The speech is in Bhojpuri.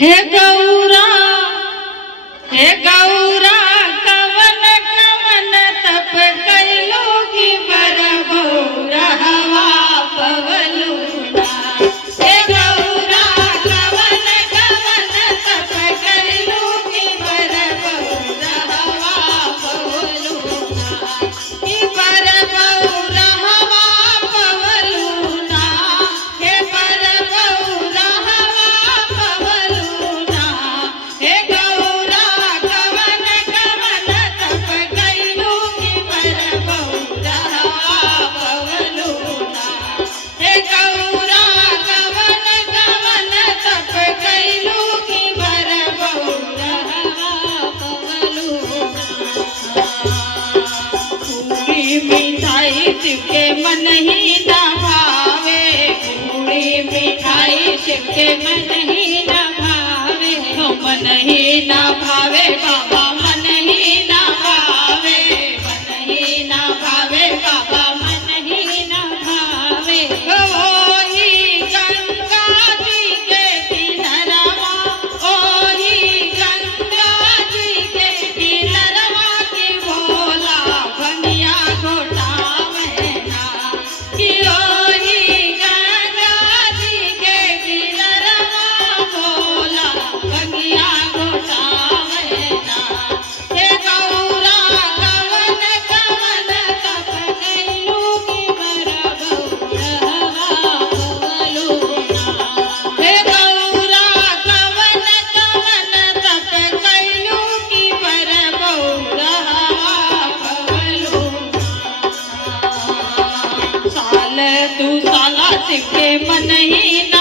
हे गौरा, हे गौरा, कवन कवन तप कैलोगी बर गौरा हवा पवलूना। हे गौरा, कवन कवन तप कैलोगी बर गौरा हवा पवलूना। कि बर गौरा हवा पवलूना, हे बर गौरा हवा पवलूना। हे गौरा, कवन कवन तप कैलोगी बर गौरा हवा पवलूना। हे गौरा, कवन कवन तप कैलोगी बर गौरा हवा पवलूना। पूरी मिठाई शिव के मन ही न भावे, पूरी मिठाई शिव के मन ही न भावे। मन ही न भावे बाबा, मन ही न भावे, मन ही न भावे बाबा, मन ही न भावे। ओही गंगा जी के किनारवा, ओही गंगा जी के किनारवा की भोला भंगिया घोटावे ना। कि ओही गंगा जी के किनारवा भोला भंगिया घोटावे ना। हे गौरा, कवन कवन तप कैलोगी बर गौरा हवा पवलूना। हे गौरा, कवन कवन तप कैलोगी बर गौरा हवा पवलूना। साल दू साला शिव के मन ही न